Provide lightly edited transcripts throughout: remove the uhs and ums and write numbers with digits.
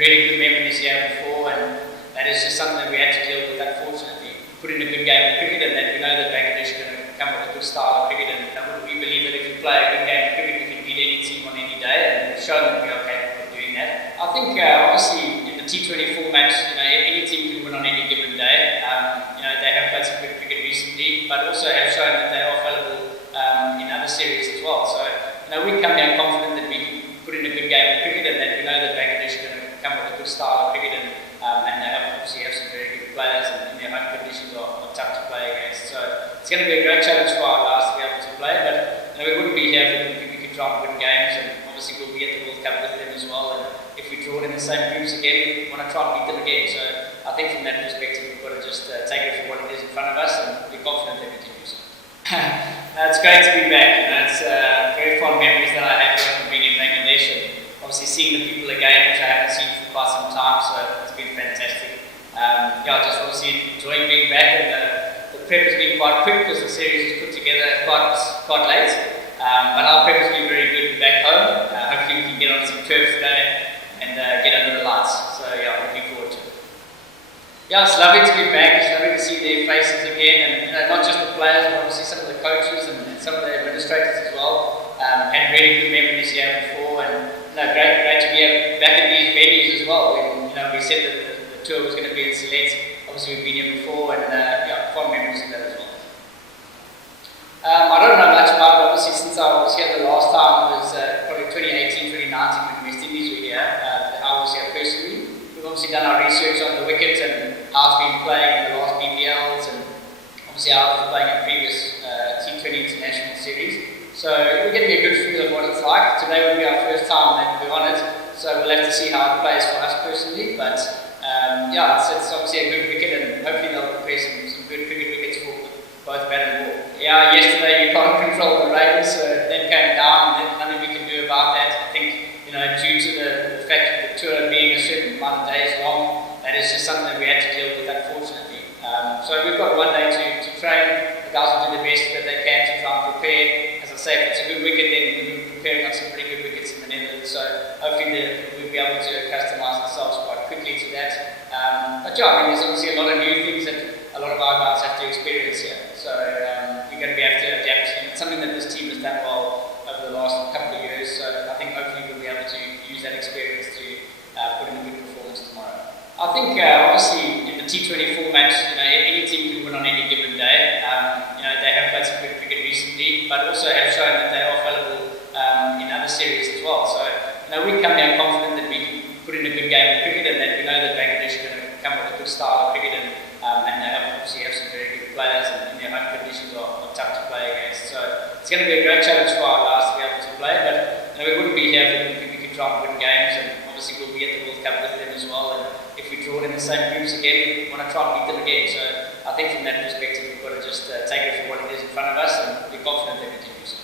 really good memories here before, and that is just something that we had to deal with, unfortunately. Put in a good game of cricket, and that we know that Bangladesh are going to come with a good style of cricket, and we believe that if we play a good game of cricket, we can beat any team on any day, and we've shown that we are capable of doing that. I think obviously in the T20 format, any team can win on any given day. They have played some good cricket recently, but also have shown that they are fallible in other series as well. So we come here confident that we can put in a good game of cricket, and that we know that Bangladesh are going to come with a good style of cricket, and they obviously have some very good players, and their home conditions are tough to play against. So it's going to be a great challenge for our guys to be able to play, but we wouldn't be here if we didn't think we could try and win games, and obviously we'll be at the World Cup with them as well, and if we draw in the same groups again, we want to try and beat them again. So I think from that perspective, we've got to just take it for what it is in front of us, and be confident that we can do so. It's great to be back. It's very fond memories that I have from being in Bangladesh, and obviously seeing the people again, which I haven't seen for quite some time, so it's been fantastic. Just obviously enjoying being back, and the prep has been quite quick because the series was put together quite late, but our prep has been very good back home. Hopefully we can get on some turf today and get under the lights, so looking forward to it. It's lovely to be back. It's lovely to see their faces again, and not just the players, but obviously some of the coaches and some of the administrators as well. Had really good memories here before, and great to be back in these venues as well. When we said that the tour was going to be in Sylhet, obviously we've been here before, and fond memories of that as well. I don't know much about it, obviously, since I was here the last time. It was probably 2018, 2019 when West Indies were here. I was here personally. We've obviously done our research on the wicket and how it's been playing in the last BPLs, and obviously how it's playing in previous T20 international series. So we're getting a good feel of what it's like. Today will be our first time that we're on it, so we'll have to see how it plays for us personally. But it's obviously a good wicket, and hopefully they'll prepare some good cricket wickets for both bat and ball. Yesterday you can't control the rain, so that came down, and there's nothing we can do about that. I think due to the fact of the tour being a certain amount of days long, that is just something that we had to deal with, unfortunately. So we've got one day to train. The guys will do the best that they can to try and prepare. As I say, if it's a good wicket, then we'll be preparing on some pretty good wickets in the Netherlands. So hopefully we'll be able to customise ourselves quite quickly to that. There's obviously a lot of new things that a lot of our guys have to experience here. So we're going to be able to adapt. It's something that this team has done well over the last couple of years. So I think hopefully we'll be able to use that experience to put in a good performance tomorrow. I think obviously in the T20 format, any team can win on any given day. They have played some good cricket recently, but also have shown that they are fallible in other series as well. So we come here confident that we can put in a good game of cricket, and that we know that Bangladesh are going to come with a good style of cricket, and they obviously have some very good players, and their home conditions are tough to play against. So it's going to be a great challenge for our guys to be able to play, but we wouldn't be here if we didn't think we could try and win games, and obviously we'll be at the World Cup with them as well, and if we draw in the same groups again, we want to try and beat them again. So I think from that perspective, we've got to just take it for what it is in front of us, and be confident that we can do so.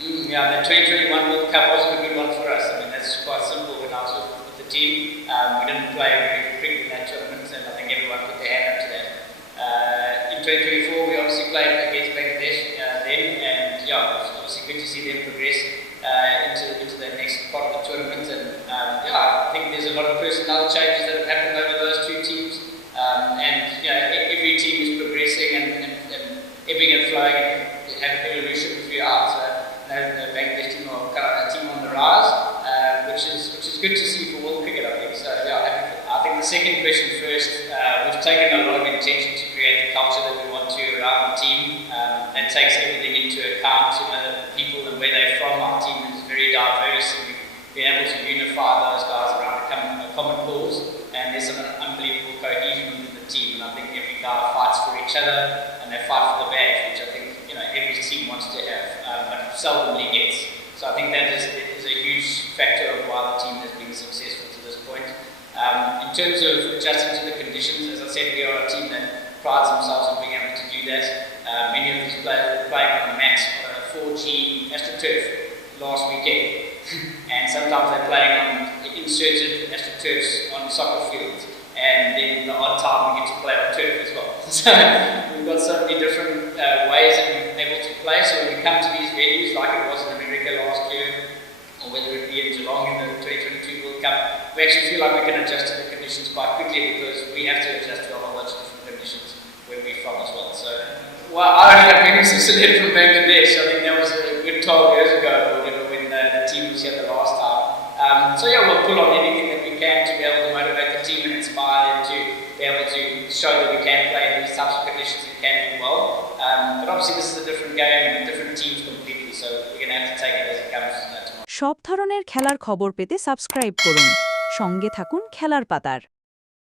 The 2021 World Cup wasn't a good one for us. That's quite simple. When I was with the team, we didn't play very good cricket in that tournament, and I think everyone put their hand up to that. In 2024, we obviously played against Bangladesh then, and it was obviously good to see them progress into the next part of the tournament. And I think there's a lot of personnel changes that have happened over those two teams, and every team is progressing and ebbing and flowing, and have evolution throughout. The Bangladesh team are a team on the rise, which is good to see for world cricket, I think. So I think the second question first, we've taken a lot of intention to create the culture that we want to around the team. That takes everything into account. The people and where they're from. Our team is very diverse, and we've been able to unify those guys around a common cause, and there's some unbelievable cohesion within the team. And I think every guy fights for each other, and they fight for the badge, which I think every team wants to have, but seldomly gets. So I think that is a huge factor of why the team has been successful to this point. In terms of adjusting to the conditions, as I said, we are a team that prides themselves on being able to do that. Many of these players were playing on a mat on a 4G AstroTurf last weekend, and sometimes they're playing on inserted AstroTurfs on soccer fields, and then the odd time we get to play on turf as well. So we've got so many different ways that we're able to play. So when we come to these venues, like it was in America last year, or whether it be in Geelong in the 2022 World Cup, we actually feel like we can adjust to the conditions quite quickly because we have to adjust to a whole bunch of different conditions where we're from as well. So, well, I only have memories of Celine from Bangladesh. I think that was a good 12 years ago or whatever when the team was here the last time. So yeah, we'll pull on anything that we can to be able to motivate the team and inspire them to be able to show that we can play in these types of conditions and can do well. But obviously this is a different game and different teams completely, so we're going to have to take it as it comes tomorrow. সব ধরনের খেলার খবর পেতে subscribe করুন। সঙ্গে থাকুন খেলার পাতার।